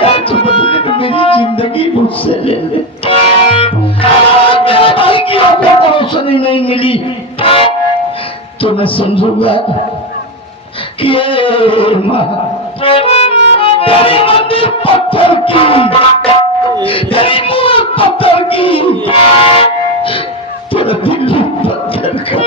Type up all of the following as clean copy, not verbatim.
तो बदले में मेरी जिंदगी मुझसे ले ले। मेरे भाई की आंखों को रोशनी नहीं मिली तो मैं समझूंगा कि माँ तेरी मंदिर पत्थर की, तेरी मूर्त पत्थर की, तेरा दिल पत्थर का।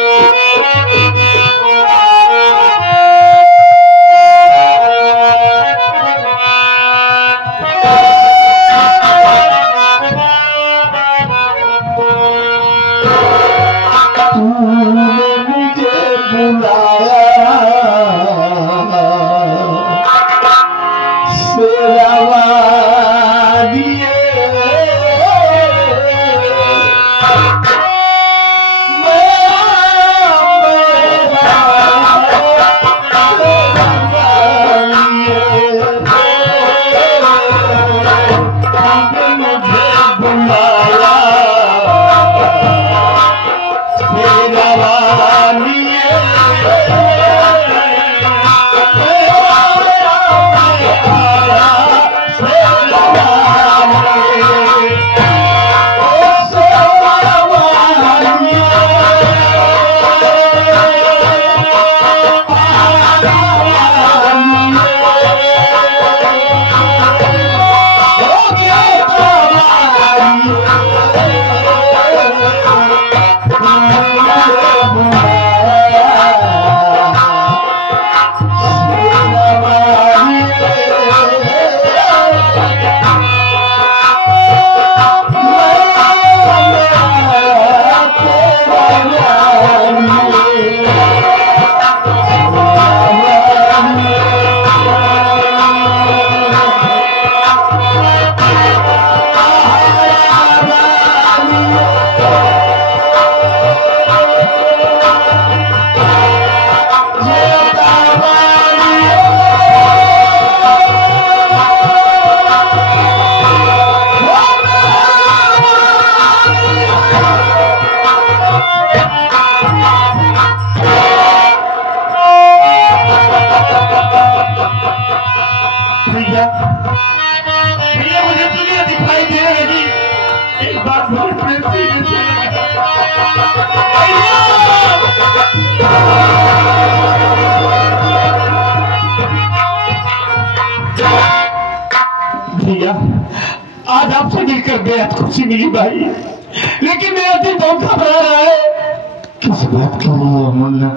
भैया आज आपसे मिलकर बेहद खुशी मिली भाई, लेकिन मेरा दिल बहुत घबरा रहा है। किस बात के लिए मुन्ना?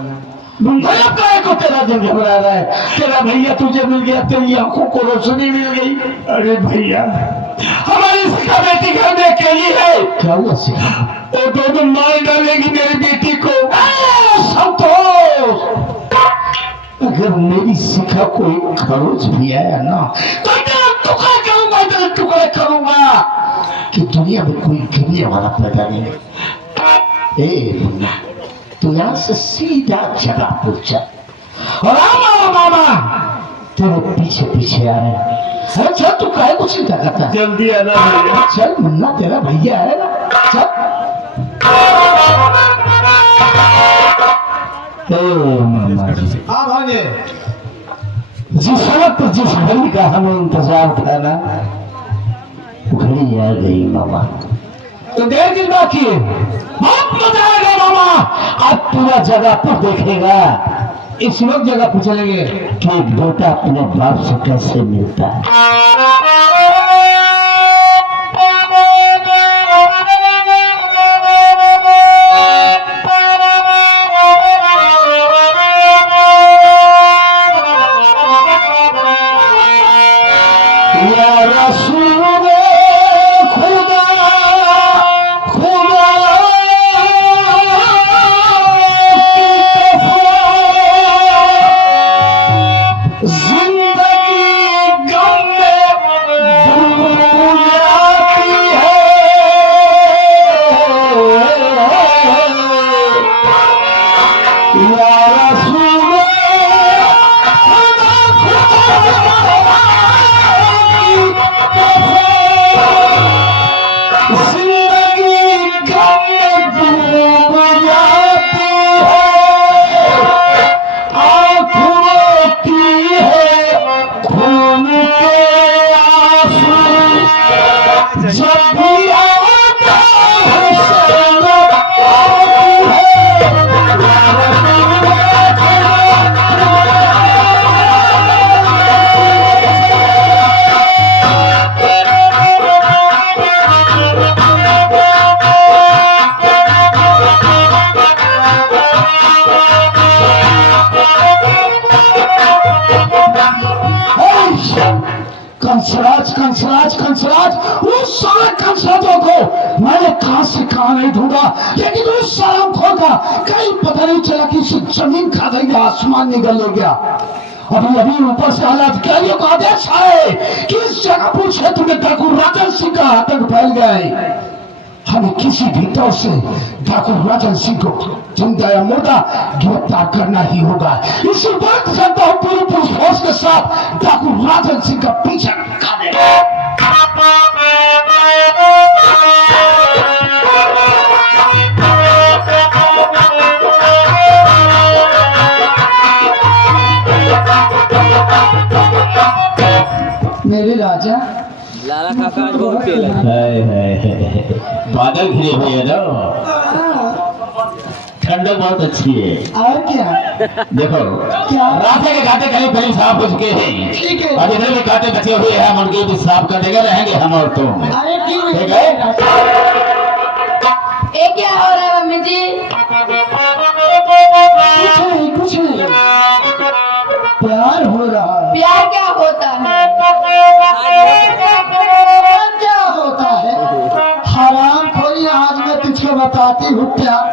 भैया काय को तेरा दिल घबरा रहा है? तेरा भैया तुझे मिल गया, तेरी आंखों को रोशनी मिल गई। अरे भैया हमारी सिखा बेटी घर में अकेली है। क्या हुआ सिखा? वो दोनों मार डालेगी मेरी बेटी को। संतोष, अगर मेरी सिखा कोई खरोच भी आया ना तो तेरा टुकड़ा करूंगा, तेरे टुकड़े करूंगा कि दुनिया में कोई गिरने वाला पैदा नहीं है। ए मुन्ना, तू यहाँ से सीधा जगह पर चल और मामा तेरे पीछे पीछे आ रहे हैं। अच्छा तू काहे को चिंता करता है? जल्दी आना भैया। चल मुन्ना, तेरा भैया है ना, चल। हाँ भागे। जिस वक्त जिस घड़ी का हमें इंतजार था ना, घड़ी आ गई मामा। तो देर किस बात की? बहुत मजा आएगा मामा। आज पूरा जगह पर देखेगा। इस वक्त जगह पर चलेंगे कि बेटा अपने बाप से कैसे मिलता है। कंसराज कंसराज कंसराज, उस सारे कंसराजों को मैंने कहां से कहां नहीं ढूंढा, लेकिन उस सारा खोजा कहीं पता नहीं चला कि जमीन खा गई, आसमान निकल ले गया। अभी अभी ऊपर से अधिकारियों का आदेश है कि इस जगहपुर क्षेत्र में ठाकुर राजन सिंह का आतंक फैल गया है। हमें किसी भी तरह से ठाकुर राजन सिंह को जिंदा या मुर्दा गिरफ्तार करना ही होगा। इसी वक्त चलता हूँ पूरी पुलिस फोर्स के साथ ठाकुर राजन सिंह का पीछा करने। मेरे राजा लाला काका आज बहुत पेला बादल घिरे हुए है ना, ठंडक बहुत अच्छी है। और क्या देखो क्या रास्ते के घाटे कहीं पहले साफ हो चुके हैं, ठीक है। और इधर भी घाटे बचे हुए हैं, हम उनके भी साफ कर देंगे, रहेंगे हम और तुम। अरे ठीक ठीक है। है। ये क्या हो रहा है मम्मी जी? कुछ नहीं प्यार हो रहा है। प्यार क्या होता है? क्या होता है? हराम खोरी, आज मैं तुझको बताती हूँ प्यार।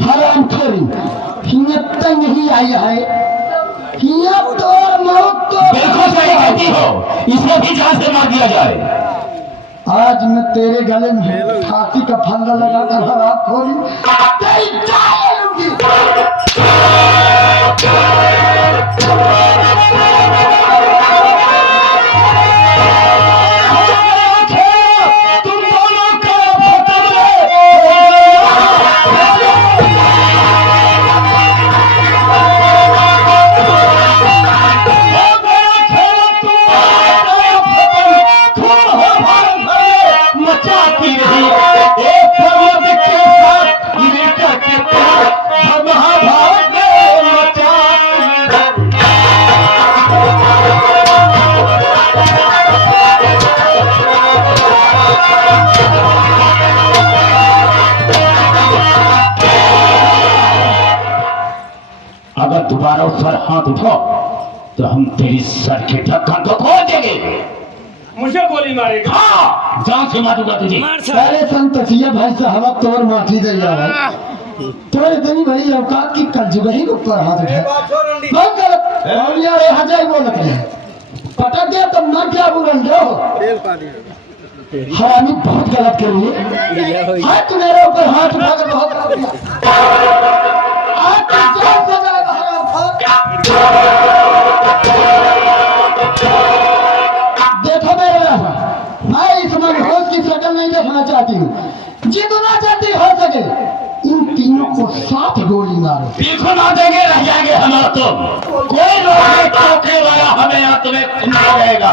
हराम खोरी हिम्मत नहीं आई है, हिम्मत तो मौत तो बिल्कुल सही कहती हो, इसमें भी जान से मार दिया जाए। आज मैं तेरे गले में फांसी का फंदा लगाकर हराम खोरी तेरी जान लूंगी। तुम दोनों का मचाती रही एक पर्वत के साथ मिलकर के प्यार महाभारत में अगर दोबारा उस पर हाथ उठो तो हम तेरी सर के ढक्कन को खोल देंगे। मुझे गोली मारेगा। हाँ, जान से मारूंगा तुझे। अरे संतसिया भाई साहब तोर माफी दे जाओ, तोरे इतनी बड़ी औकात की कल जुगही के ऊपर हाथ उठा, बहुत गलत। और यार ये हजार बोल रहे हैं, पटक दे तो मर क्या बुरन दो। हरामी बहुत गलत कर रही है। हाथ तू मेरे ऊपर हाथ उठाकर बहुत गलत किया। आज तो जान से जाएगा हराम खोर। देखो मेरे राजा, मैं इस मनोहर की शक्ल नहीं देखना चाहती हूँ, जितना चाहती हो सके इन तीनों को साथ गोली मारो। बिल्कुल ना देंगे, रह जाएंगे हम और तुम। कोई रोके टोके वाला हमें या तुम्हें नहीं रहेगा।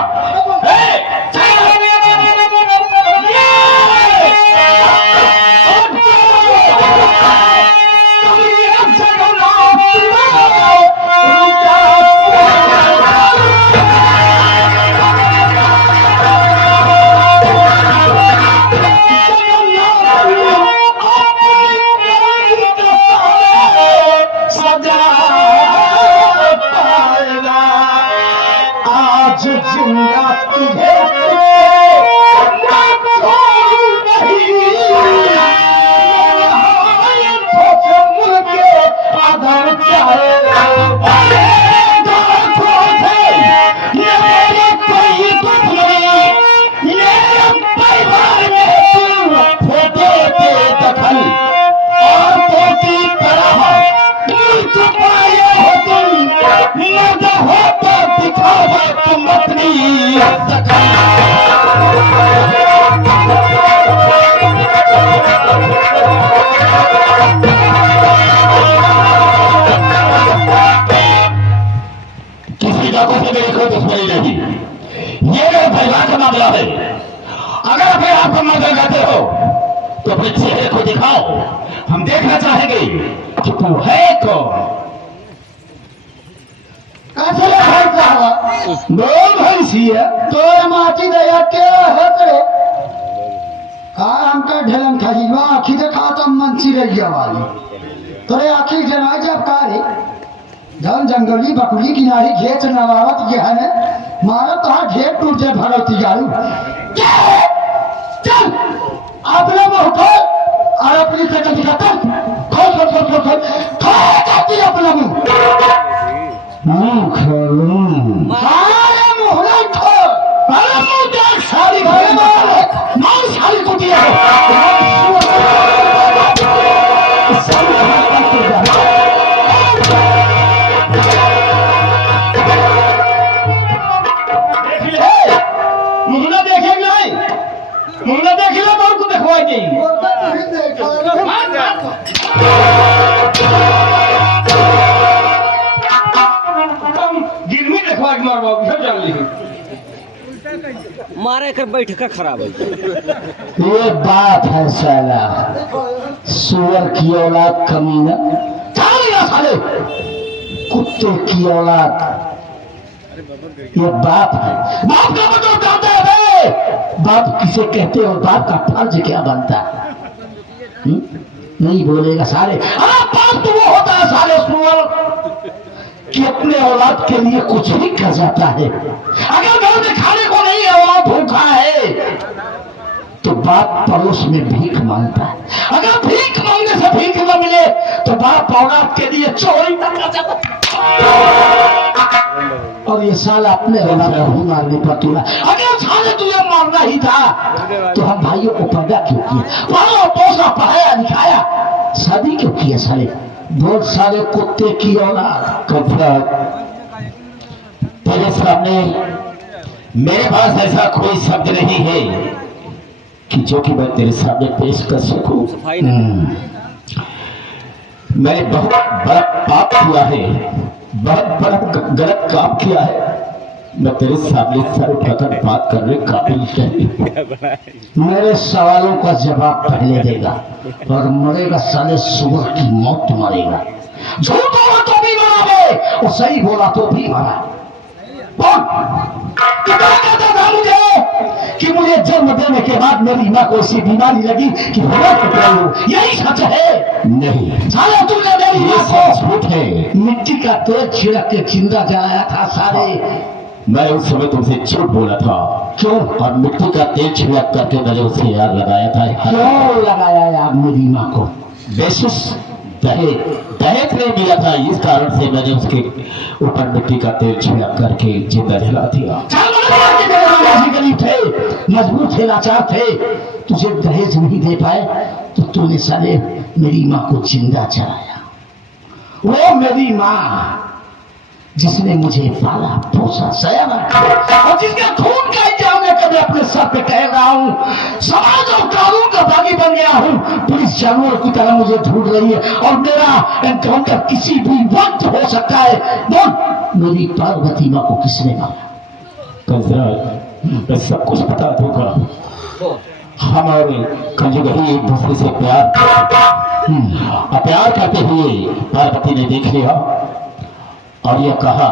किसी का कुछ मेरी कोई दुश्मनी नहीं, ये मेरे परिवार का मामला है। अगर अपने आप को मदद करते हो तो अपने चेहरे को दिखाओ, हम देखना चाहेंगे कि तू है कौन। कैसे भाई साहब दो भैंसी है तोर माटी दया क्या है तेरे? का का ढेलन खाई वा आखी देखा तो मंची रही वाली तोरे आखी जना जब कारी जन जंगली बकुली किनारे घेच नवावत ये है ने मारा तो हाथ घेट टूट जाए भरती जाऊ चल अपने मुंह खोल और अपनी शकल दिखाता खोल खोल खोल खोल खोल खोल जाती अपना मुंह खोलूं सारे मुंह नहीं खोल अरे मुंह देख सारी घरे मार सारी कुटिया मुगला देखे नहीं मुगला देख लो तो उनको दिखवाएंगे गिरमी दिखवा के मारवा सब जान ली मारे कर बैठका खराब है। ये बात है साला सुअर की औलाद कमीना चल साले कुत्ते की औलाद ये बाप है बाप का मतलब जानते हैं बाप किसे कहते हो बाप का फर्ज क्या बनता है नहीं बोलेगा सारे अरे बाप तो वो होता है साले सुअर कि अपने औलाद के लिए कुछ भी कर जाता है। अगर घर में खाने को नहीं है वो भूखा है तो बाप पड़ोस में भीख मांगता है। अगर भीख मांगने से भीख न मिले तो बाप औलाद के लिए चोरी न कर सकता और ये साला अपने औलाद को ही मारने पर तुला। अगर साले तुझे मारना ही था तो हम भाइयों को पैदा क्यों किया पाला पोसा पढ़ाया लिखाया शादी क्यों किया साले बहुत सारे कुत्ते की औलाद कफरत तेरे सामने मेरे पास ऐसा कोई शब्द नहीं है कि जो कि मैं तेरे सामने पेश कर सकूं। सफाई नहीं मैंने बहुत बड़ा पाप किया है बहुत बड़ा गलत काम किया है मैं तेरे सामने सर्वप्रथम बात करने काबिल नहीं। मेरे सवालों का जवाब पहले देगा और मरेगा साले सुअर की मौत मरेगा। झूठ बोला तो भी मरा और सही बोला तो भी मरा। कितना कहता था मुझे कि मुझे जन्म देने के बाद मेरी माँ को ऐसी बीमारी लगी कि यही सच है नहीं साले तुमने मेरी माँ को झूठ है मिट्टी का तेल छिड़क के जिंदा जलाया था सारे। मैं उस समय तुमसे झूठ बोला था क्यों और मिट्टी का तेल छिड़क करके मैंने उसे याद लगाया था क्यों लगाया यार मेरी माँ को बेशुस दहेज दहेज नहीं मिला था इस कारण से मैंने उसके ऊपर मिट्टी का तेल छिड़क करके जिंदा जला दिया। गरीब थे मजबूर थे लाचार थे तुझे दहेज नहीं दे पाए तो तूने साले मेरी माँ को जिंदा जलाया। वो मेरी माँ जिसने मुझे पाला पोसा सया और जिसके खून का इल्जाम लेकर अपने सर पे कह रहा हूँ समाज और कानून का बागी बन गया हूँ। पुलिस जानवर की तरह मुझे ढूंढ रही है और मेरा एनकाउंटर किसी भी वक्त हो सकता है। बोल मेरी पार्वती माँ को किसने मारा? मैं सब कुछ बता दूंगा। हम और कंजगही एक दूसरे से प्यार करते हुए पार्वती ने देख लिया और यह कहा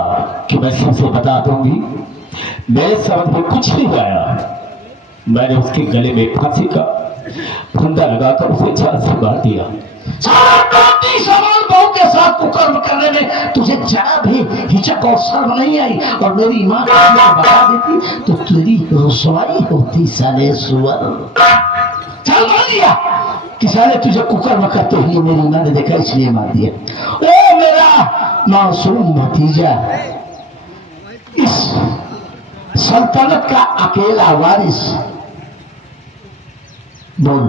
कि मैं सबसे बता दूंगी। मेरे समझ में कुछ नहीं आया मैंने उसके गले में फांसी का फंदा लगाकर उसे जान से मार दिया। बहू के साथ कुकर्म करने में तुझे जरा भी हिचक और शर्म नहीं आई और मेरी माँ बता देती तो तेरी रुसवाई होती साले सुअर। चल मार दिया कि साले तुझे कुकर्म करते हुए मेरी माँ ने देखा इसलिए मार दिया। ओ मेरा मासूम भतीजा इस सल्तनत का अकेला वारिस बोल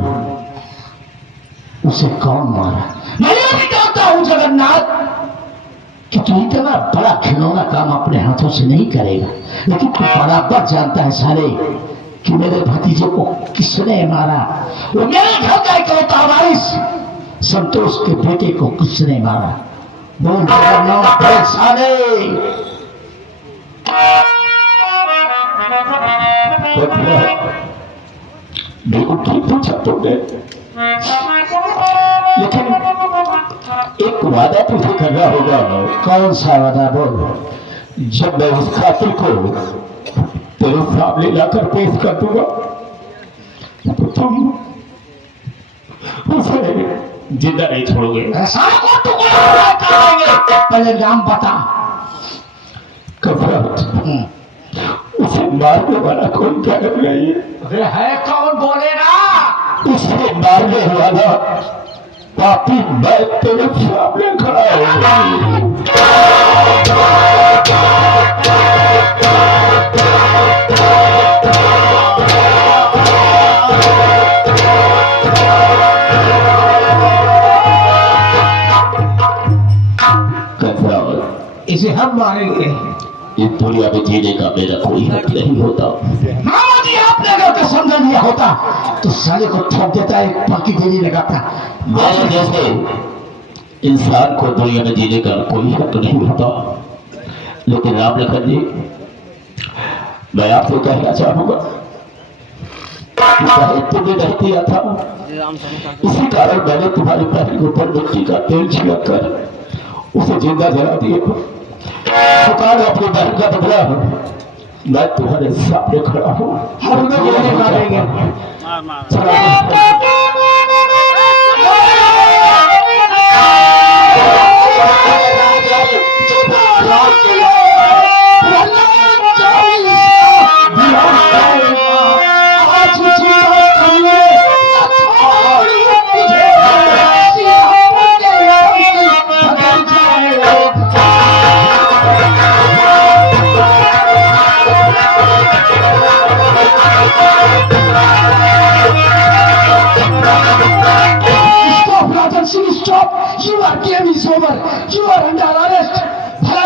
उसे कौन मारा? मैं भी जानता हूं जगन्नाथ कि तू इतना बड़ा खिलौना काम अपने हाथों से नहीं करेगा लेकिन तू बराबर जानता है सारे कि मेरे भतीजे को किसने मारा। वो मेरे घर का इकलौता वारिस संतोष के बेटे को किसने मारा? बोल जगन्नाथ बोल सारे। बिल्कुल ठीक पूछा तुमने लेकिन एक वादा तुझे करना होगा। कौन सा वादा? बोल। जब मैं उस कातिल को तेरे सामने लाकर पेश कर दूंगा तो तुम जिंदा नहीं छोड़ोगे। सारे को टुकड़ा करेंगे। पहले नाम बता। घबराओ, उसे मारने वाला कोई क्या नहीं है। अरे है कौन बोलेगा? उसे मारने वाला पापी मैं तेरे सामने खड़ा हूँ। इसे हम मारेंगे। इस दुनिया में जीने का मेरा कोई हक नहीं होता। मामा जी आपने अगर तो समझ लिया होता तो साले को ठोक देता, एक बाकी देरी लगाता। मेरे जैसे इंसान को दुनिया में जीने का कोई हक नहीं होता। लेकिन राम लखन जी, मैं आपसे कहना चाहूंगा, तुमने नहीं दिया था, इसी कारण मैंने तुम्हारे पैर के ऊपर मिट्टी का तेल छिड़क कर उसे जिंदा जला दिया। पुकार अपने बहन का बदला हो, मैं तुम्हारे सामने खड़ा हूँ। हम लोग ये मारेंगे।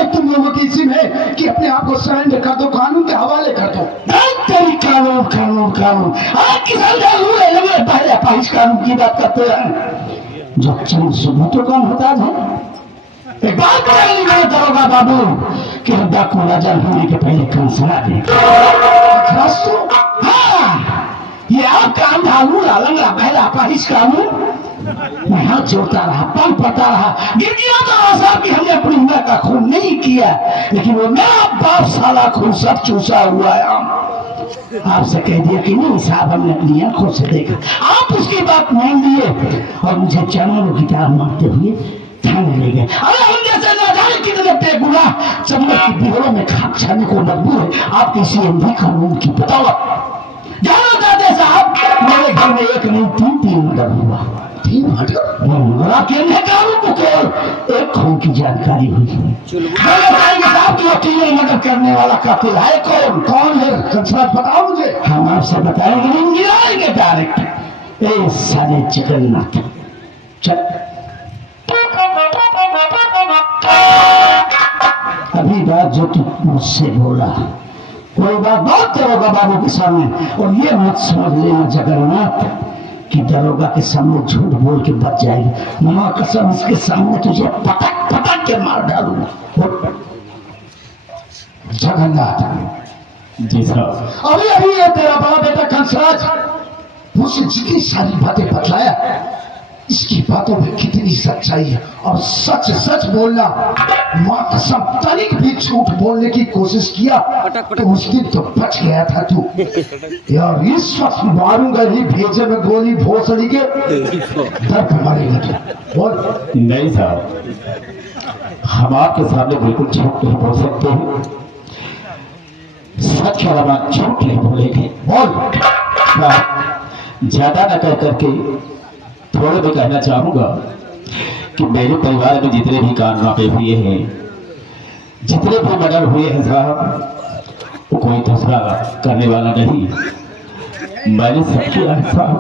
तुम लोगों की इसी में कि अपने आप को सरेंडर कर दो, कानून के हवाले कर दो। तेरी कानून कानून कानून किसान पहले अपाहिज कानून की बात करते हैं जो चंद सबूतों का मोहताज है। एक बात कर ली मैं दरोगा बाबू कि हड्डा को नजर होने के पहले कंसला दे। हाँ, ये आपका अंधा लूला लंगड़ा पहला अपाहिज कानून मैं हाथ जोड़ता रहा, पल पड़ता रहा, गिर गया तो साहब कि हमने अपनी मां का खून नहीं किया, लेकिन वो मेरा बाप साला खून सब चूसा हुआ है। आपसे कह दिया कि नहीं साहब, हमने अपनी आंखों से देखा। आप उसकी बात मान लिए और मुझे चरणों की गिटार मारते हुए थाने ले गए। अरे हम जैसे न जाने कितने बेगुना चमड़े की बिहड़ों में खाक छाने को मजबूर है आपके इसी अंधी कानून की बदौलत। जानो दादे साहब, मेरे घर में एक नहीं तीन मर्डर हुआ। एक खून की जानकारी हुई। साहब की वकील मदद करने वाला कातिल है कौन? कौन है? कंसराज बताओ मुझे। हम आपसे बताएंगे, नहीं गिराएंगे डायरेक्ट। ए साले जगन्नाथ, चल अभी बात जो तू मुझसे बोला कोई बात बहुत दरोगा बाबू के सामने, और ये मत समझ लेना जगन्नाथ कि दरोगा के सामने झूठ बोल के बच जाएगी। मां कसम इसके सामने तुझे पटक पटक के मार डालूंगा। जगन्नाथ जी साहब, अभी अभी ये तेरा बड़ा बेटा कंसराज मुझसे जितनी सारी बातें बतलाया, इसकी बातों में कितनी सच्चाई है। और सच सच बोलना, मां कसम तनिक भी झूठ बोलने की कोशिश किया तो उस दिन तो बच गया था तू। यार इस वक्त मारूंगा ही, भेजे में गोली भोसड़ी के दर्द मारेगा क्या? बोल। नहीं साहब, हम आपके सामने बिल्कुल झूठ नहीं बोल सकते हैं। सच के अलावा झूठ नहीं बोलेंगे। बोल। ज्यादा न कर करके थोड़ा भी कहना चाहूंगा कि मेरे परिवार में जितने भी कारनामे हुए हैं, जितने भी मर्डर हुए हैं साहब, वो कोई दूसरा करने वाला नहीं, मैंने सब किया है साहब।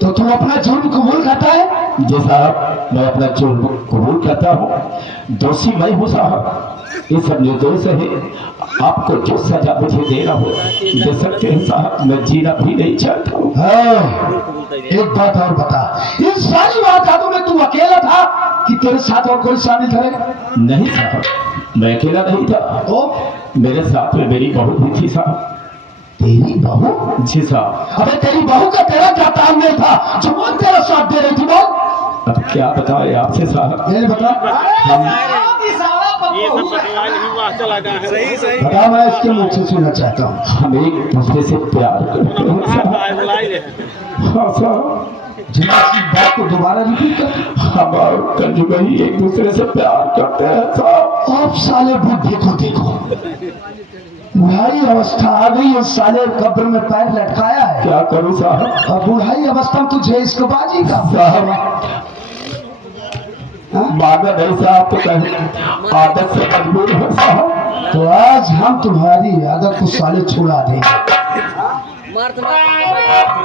तो तुम अपना जुर्म कबूल करता है? जी साहब, मैं अपना जुर्म कबूल करता हूँ। दोषी मैं हूँ साहब, ये सब निर्दोष है। आपको जो सजा मुझे देना हो दे सकते हैं साहब, मैं जीना भी नहीं चाहता हूँ। एक बात और बता, इन सारी वारदातों में तू अकेला था कि तेरे साथ और कोई शामिल था? नहीं साहब, मैं अकेला नहीं था। तो मेरे साथ में मेरी बहू भी थी साहब। तेरी बहू? जी साहब। अबे तेरी बहू का तेरा क्या तालमेल था जो वो तेरा साथ दे रही थी? बोल। अब क्या बताए आपसे साहब? ये बता। ये सब बतलाए नहीं, वाह चला गया है। सही सही बता, मैं इसके मुझ से सुनना चाहता हूँ। हम एक दूसरे से प्यार करते हैं साहब। बुलाई ले। हाँ साहब, जिंदगी बात को दोबारा रिपीट कर। हम और कंजुगई एक दूसरे से प्यार करते हैं साहब। अब साले बुढ़े को देखो, बुढ़ाई अवस्था आ गई और साले कब्र में पैर लटकाया है। क्या करूं साहब? और बुढ़ाई अवस्था में तुझे इसको बाजी का साहब हाँ? माना नहीं साहब तो कहीं आदत से मजबूर है साहब। तो आज हम तुम्हारी आदत को साले छुड़ा देंगे।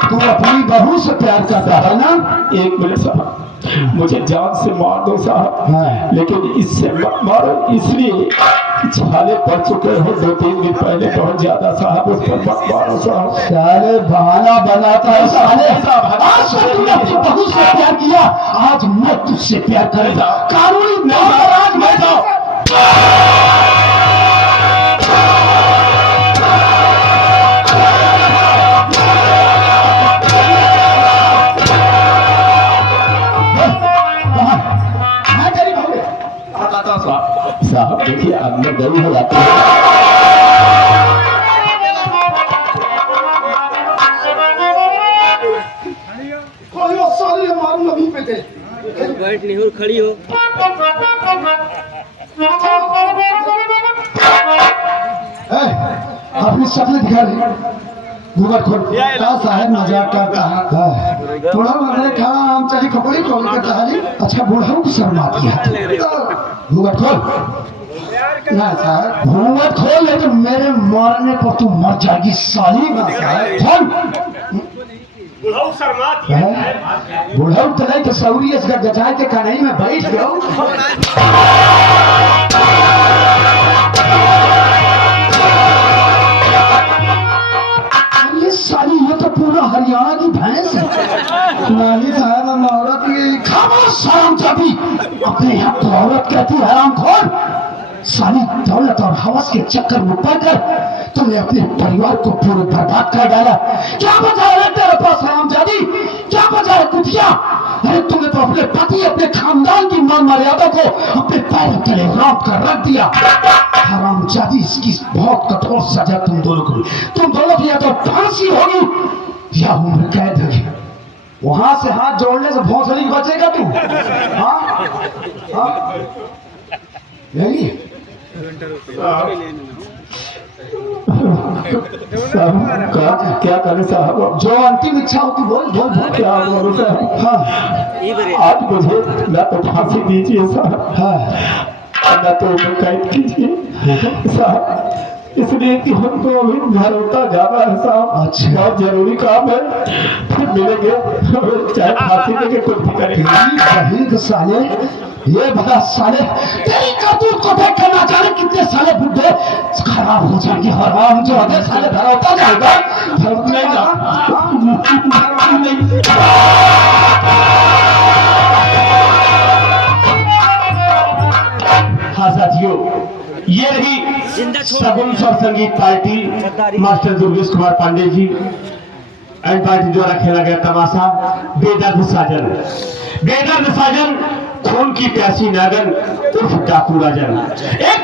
तू अपनी बहू से प्यार करता है ना? एक मिनट साहब, मुझे जान से मार दो साहब, हाँ। लेकिन इससे मत मारो, इसलिए छाले पड़ चुके हैं 2-3 दिन पहले बहुत ज्यादा साहब, उस पर मत मारो साहब। साले बहाना बनाता है साले। आज तक तूने अपनी बहू से प्यार किया, आज मैं तुझसे प्यार करेगा। कानूनी तौर पर आज मैं साहब देखिए अंदर गई हो जाती है। मारूंगा अभी पे थे। बैठ नहीं हो, खड़ी हो। अपनी शक्ल दिखा रही घूंघट खोल का साहब मजाक करता है। बूढ़ा मैंने कहा हम चली कपड़ी खोल के कहानी। अच्छा बूढ़ा को शर्माती है। घूंघट खोल ना साहब, घूंघट खोल ले तो मेरे मरने पर तू मर जाएगी साली। ना साहब खोल। बूढ़ा तो नहीं तो सौरी इसका गजाए के कन्हई में बैठ गया। साली ये तो पूरा हरियाणा की भैंस है। नहीं साहब हम औरत की खामोश शर्म चाबी अपने यहाँ तो औरत कहती है हरामखोर। साली दौलत और हवस के चक्कर में पड़कर तुमने अपने परिवार को पूरे बर्बाद कर डाला। क्या बचा है तेरे पास हरामजादी? क्या बचा है कुतिया? अरे तुमने तो अपने पति अपने खानदान की मान मर्यादा को अपने पैरों तले रौंद कर रख दिया। हरामजादी इसकी बहुत कठोर सजा तुम दोनों को। तुम दोनों की या तो फांसी होगी या उम्र कैद होगी। वहां से हाथ जोड़ने से भौंसली बचेगा तू? हाँ हाँ यही साहब क्या करें साहब? जो अंतिम इच्छा होती बोल बोल बोल। क्या बोलूं साहब? हाँ आज मुझे न तो फांसी दीजिए साहब, हाँ न तो कैद कीजिए साहब, इसलिए कि हमको अभी भरोसा जाना है साहब। अच्छा। बहुत जरूरी काम है, फिर मिलेंगे, चाहे फांसी देके कुछ भी करेंगे। शहीद साले, ये बड़ा साले तेरी करतूत को देख कर ना जाने कितने साले बुढ़े खराब हो जाएंगे। हराम जो है साले भरौता जाएगा। नहीं हाँ साथियों, ये रही Sagun Swar Sangeet party master Durgesh Kumar Pandey ji and party द्वारा खेला गया तमाशा बेदर्द साजन। बेदर्द साजन खून की प्यासी नागन उर्फ डाकू राजन। एक